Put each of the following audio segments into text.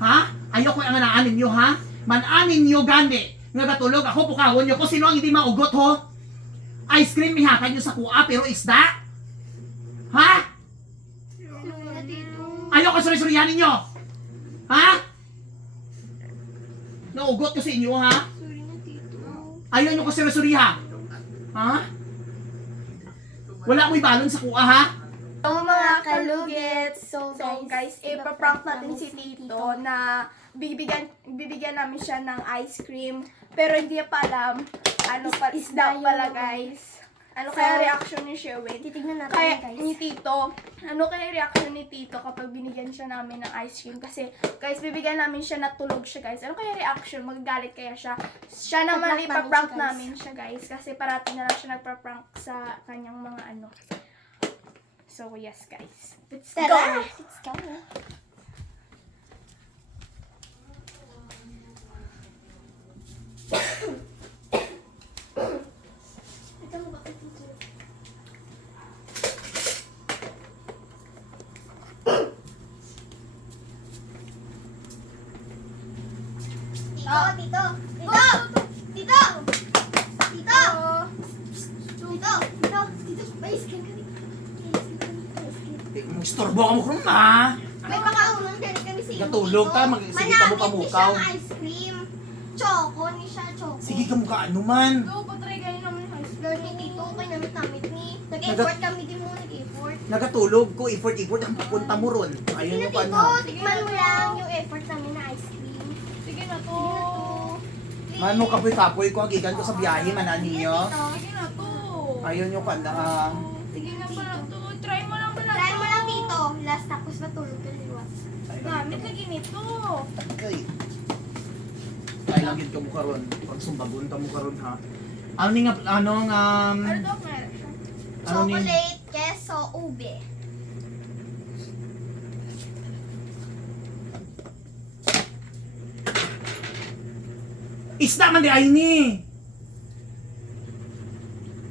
Ha? Ayoko ang anaanin nyo, ha? Mananin nyo gani. Nga gatulog ako pukawon nyo. Kung sino ang hindi maugot, ho? Ice cream mihakan nyo sa kuha, pero isda? Ha? Sorry na, Tito. Ayoko suri-suriyanin nyo. Ha? Naugot ko sa inyo, ha? Sorry na, Tito. Ayaw nyo ko suri-suriha. Ha? Wala mo ibalon sa kuha, ha? So mga kalugits, so guys, ipaprank natin si Tito na bibigyan namin siya ng ice cream. Pero hindi niya pa alam, ano pa, isda pala guys. Ano kaya reaction ni Sherwin? titignan natin Kaya guys. ni Tito, ano kaya reaction ni Tito kapag binigyan siya namin ng ice cream? Kasi guys, bibigyan namin siya na tulog siya guys. Ano kaya reaction? Magagalit kaya siya? Siya naman ipaprank namin siya guys. Kasi parati na lang siya nagpa-prank sa kanyang mga ano. So yes guys, let's go! Tara! Let's go! Ito mo ba ito, Tito? Tito! Tito! Tito! Tito! Tito! Tito! Tito! Tito! May skin ka dito. Istorbo ka mo kung ha? May pakaunan din kami sa Katulog ka, sige ka mo pamukaw. Manamit ni siyang ice cream. Choco ni siya, choco. Sige ka mukha ano man. Go, patry kayo naman ng ice Lord ni Tito, kay namit ni. Nag-effort kami din mo, nag-effort. Nagatulog ko, effort ang papunta mo ron. Ayun Sige mo na, pa Tito, na. tikman mo lang yung effort namin na ice cream. Sige na to. Man mo kapoy-kapoy ko, agigan ko sa biyahe, manan ninyo. Sige na to. Ayun yung pa na. Sige na pala to. Try mo lang pala Try to. mo lang, Tito. Last tapos matulog ka liwas. Gamit lagi nito. Okay. Ay, lagid ka mo karon. Pag sumbagon ka mo karon ha. Ano ni nga, Ano to? Meron siya. ano ni? Chocolate, queso, ube. Isda man di ay ni.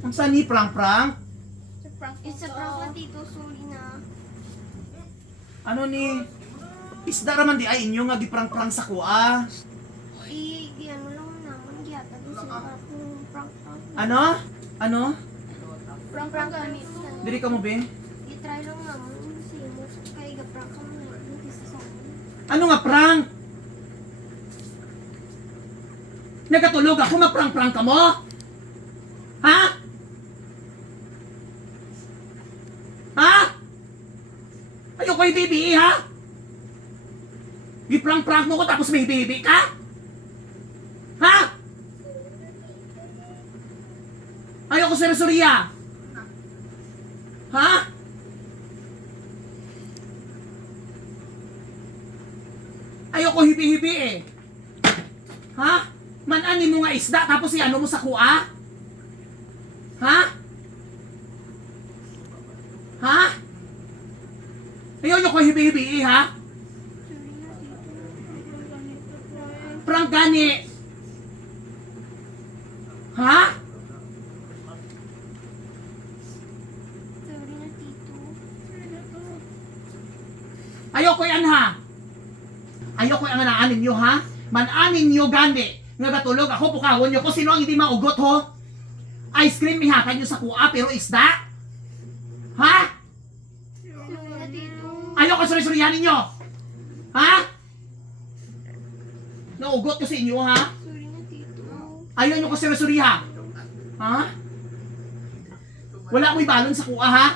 Ang saan ni prank-prank? It's a prank na, Tito. Sorry na. Ano ni? Isda raman di ay inyo nga giprank-prank sa kuha. Ano lang naman, giyata din sila kung prank-prank. Ano? Ano? Prank ganito. Dili ka mo be? I-try lang naman si mo. Kaya ga-prank ka mo na yung pisa sa amin. Ano nga prank? Nagatulog ako, magprank-prank ka mo? Ha? Ha? Ayoko yung bibi, ha? Giprank-prank mo ko tapos may bibi ka? Ha? Ayoko suri-suriya. Ha? Ayoko hibi-hibi eh. Ha? Mananin mo nga isda tapos ano mo sa kuha? Ha? Ha? Ayoko hibi-hibi eh, ha? Prank gani. Ha? Sorry na, Tito. Ayoko yan ha. Ayoko yung anaanin nyo ha. Mananin nyo gani. Nga gatulog ako pukawon nyo. Kung sino ang hindi maugot ho. Ice cream mihakan nyo sa kuha pero isda. Ha? Sorry na, Tito. Ayoko suri-suriyanin nyo. Ha? Naugot ko sa inyo ha. Sorry na, Tito. Ayaw nyo ko suri-suriha. Ha? Wala mo ibalon sa kuha ha.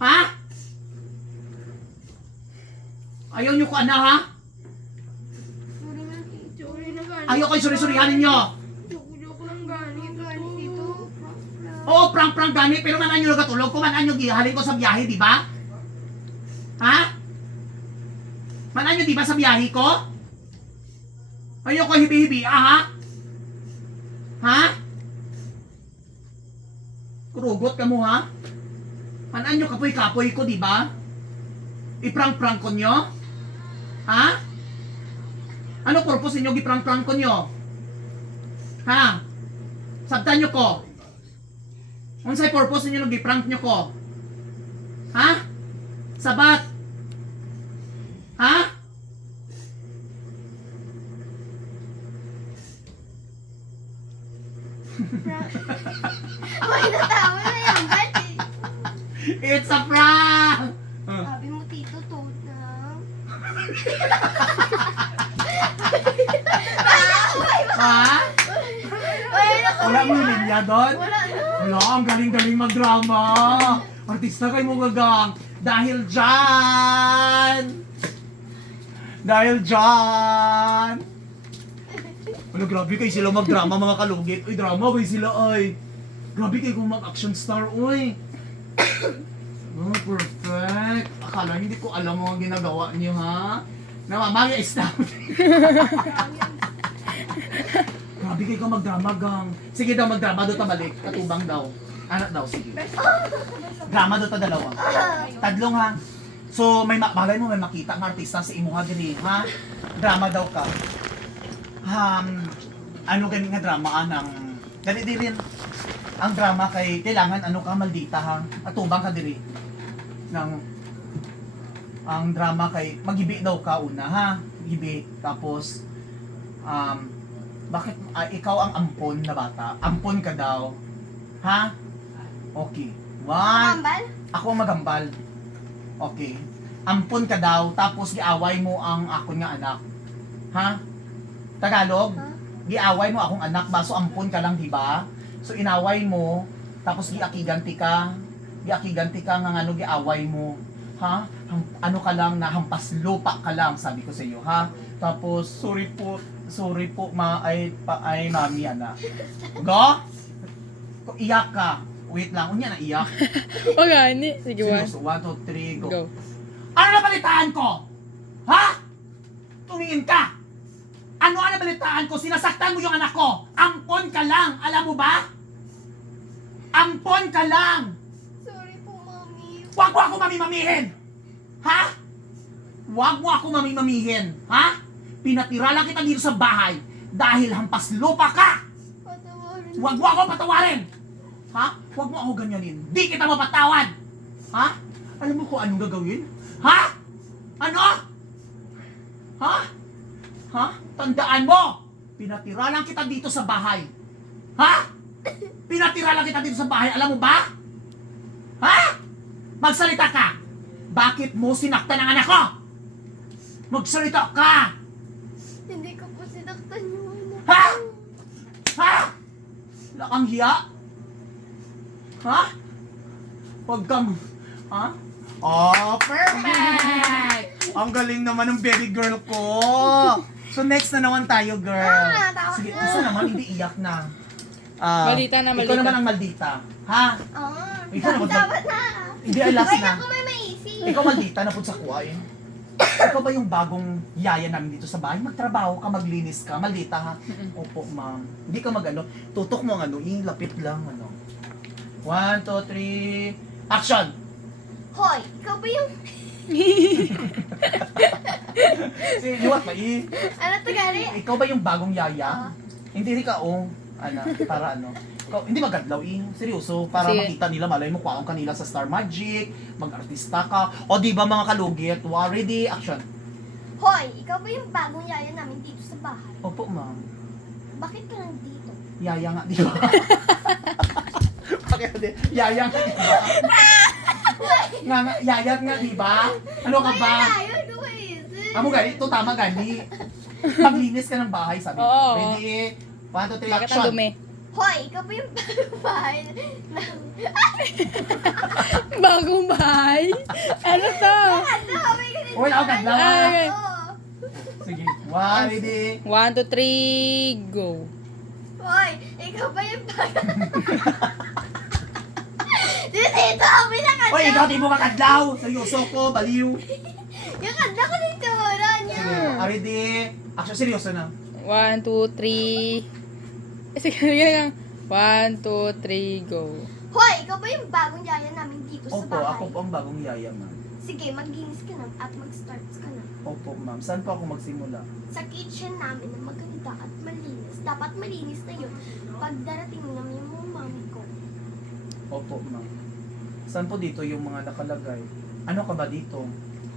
Ha? Ayaw nyo ko ana ha. Sorry na, Tito. Sorry na ganito. Ayaw ko yung suri-surihanin nyo. Joke lang ganito. Gani, Tito. Oo, prank-prank gani, pero manan nyo nagatulog ko, manan nyo gihalin ko sa biyahe, di ba? Ha? Manan nyo di ba sa biyahe ko? Ayoko hibi-hibi, ha? Ha? Kurugot ka mo, ha? Manan nyo kapoy-kapoy ko, di ba? I-prank-prank ko nyo? Ha? Ano purpose ninyo gi-prank-prank ko nyo? Ha? Sabtan nyo ko? Unsay purpose ninyo nung gi-prank nyo ko? Ha? Sabat? Ha? Prank. May natawa na yan, ba't eh? It's a prank! Sabi mo, Tito, toad na. Ha? Wala mo yung linya doon? Wala na. Wala, ang galing-galing magdrama. Artista kayo mo gagang. Dahil dyan! Dahil dyan! Ano, grabe kayo sila magdrama mga kalugit. Uy, drama kayo sila ay. Grabe kayo kung mag-action star, uy. Oh, perfect. Akala hindi ko alam mo ang ginagawa niyo, ha? Namamaya is na. Grabe kayo kung magdrama, gang. Sige daw, magdrama doon ta balik. Katubang daw. Anak daw, sige. Drama doon ta dalawa. Tadlong, ha? So, balay mo, may makita ang artista sa imuha diri, ha? Drama daw ka. Ano gani nga drama anang dali di rin ang drama kay kailangan ano ka maldita ha atubang ka diri nang ang drama kay magibi daw ka una ha gibi tapos bakit ikaw ang ampon na bata ampon ka daw ha okay one Mambal? ako ang magambal okay ampon ka daw tapos giaway mo ang akon nga anak ha Tagalog, giaway mo akong anak, baso ampun ka lang, di ba? So inaway mo, tapos giakiganti ka nga ano giaway mo, ha? Ano ka lang na hampas lupa ka lang, sabi ko sa iyo, ha? Tapos sorry po, ay mami ana. Go? Iyak ka. Wait lang, unya na iyak. O gani. Sige, Seryoso, 1, 2, 3, go. Go. Ano na balitaan ko? Ha? Tumingin ka! Ano ang nabalitaan ko? Sinasaktan mo yung anak ko! Ampon ka lang! Alam mo ba? Ampon ka lang! Sorry po, Mami. Huwag mo ako mamimamihin! Ha? Huwag mo ako mamimamihin! Ha? Pinatira lang kita dito sa bahay dahil hampas lupa ka! Patawarin. Huwag mo ako patawarin! Ha? Huwag mo ako ganyanin! Di kita mapatawad! Ha? Alam mo kung anong gagawin? Ha? Ano? Ha? Ha? Tandaan mo! Pinatira lang kita dito sa bahay. Ha? Pinatira lang kita dito sa bahay. Alam mo ba? Ha? Magsalita ka! Bakit mo sinaktan ang anak ko? Magsalita ka! Hindi ko po sinaktan yung anak. Ha? Ha? Wala kang hiya? Ha? Huwag kang... Ha? Oh, perfect! Ang galing naman ng baby girl ko! So next na naman tayo, girl. Tawa Sige, na. isa naman, hindi iyak na. Maldita na, Ikaw maldita. naman ang maldita. Ha? Ikaw naman. Dapat na. Hindi, ay last Wait, na. ako may maisi. Ikaw maldita na po sa kuway. Ikaw ba yung bagong yaya namin dito sa bahay? Magtrabaho ka, maglinis ka, maldita ha? Opo, ma'am. Hindi ka mag-ano. Tutok mo ang ano, lapit lang, ano. 1, 2, 3, action! Hoy, ikaw ba yung... Si Liwat ba Ano to, Gary? Ikaw ba yung bagong yaya? Hindi rin ka, para ano. Ikaw, hindi magadlaw seryoso, para Sige. makita nila, malay mo, kwaong kanila sa Star Magic, mag-artista ka, o di ba mga kalugit, ready, action. Hoy, ikaw ba yung bagong yaya namin dito sa bahay? Opo, ma'am. Bakit ka nandito? Yaya nga, di ba? Bakit hindi? Yaya nga, di ba? Yaya nga, di ba? Ano ka ba? Ayun, ikaw maisi. Amo gani, ito tama gani. Maglinis ka ng bahay, sabi ko. Oo. Ready? 1, 2, 3, Bakit ang action. dumi? Hoy, ikaw ba yung bagong bahay Bagong bahay? Ano to? Ano, may ganito. Uy, ako kadlaw. Ay. Oo. Sige. 1, ready? 1, 2, 3, go. Hoy, ikaw ba yung bagong... Dito, kami na kadlaw. Uy, ikaw di mo makadlaw. Seryoso ko, baliw. Yung kadlaw ko dito, Rania. Sige, ready? Action, seryoso na. 1, 2, 3. Sige, lang. 1, 2, 3, go. Hoy, ikaw ba yung bagong yaya namin dito sa Opo, bahay? ako po ang bagong yaya, ma'am. Sige, maglinis ka na at mag-start ka na. Opo, ma'am. Saan po ako magsimula? Sa kitchen namin na maganda at malinis. Dapat malinis na yun pag darating namin yung mami ko. Opo, ma'am. Saan po dito yung mga nakalagay? Ano ka ba dito?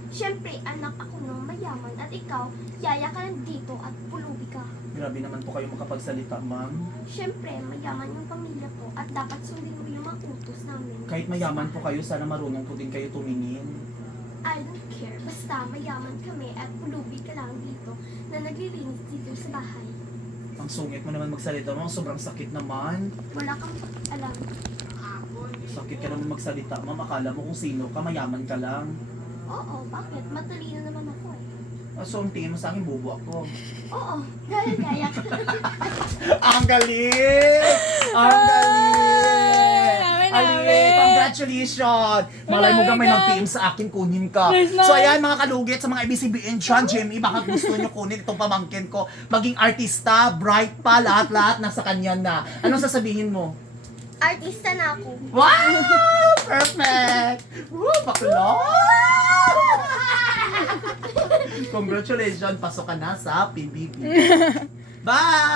Siyempre, anak ako ng mayaman at ikaw, yaya ka lang dito at pulubi ka. Grabe naman po kayo makapagsalita, ma'am. Siyempre, mayaman yung pamilya ko at dapat sundin mo yung mga utos namin. Kahit mayaman po kayo, sana marunong po din kayo tumingin. I don't care. Basta mayaman kami at pulubi ka lang dito na naglilinis dito sa bahay. Ang sungit mo naman magsalita, ma'am. Sobrang sakit naman. Wala kang alam. Sakit ka naman magsalita, ma'am. Akala mo kung sino ka, mayaman ka lang. Oo, bakit? Matalino naman ako eh. So, ang tingin mo sa akin, bobo ako. Oo, dahil kaya ka. Ang galing! Ang galing! Namin, Ali, namin. congratulations! Malay mo gamay ng Namin, PM sa akin, kunin ka. Please, So namin. ayan mga kalugit sa mga ABCBN dyan, Jimmy, baka gusto nyo kunin itong pamangkin ko. Maging artista, bright pa, lahat-lahat nasa kanya na. Anong sasabihin mo? Artista na ako. Wow! Perfect! Woo! Bakla! Congratulations! Pasok ka na sa PBB. Bye!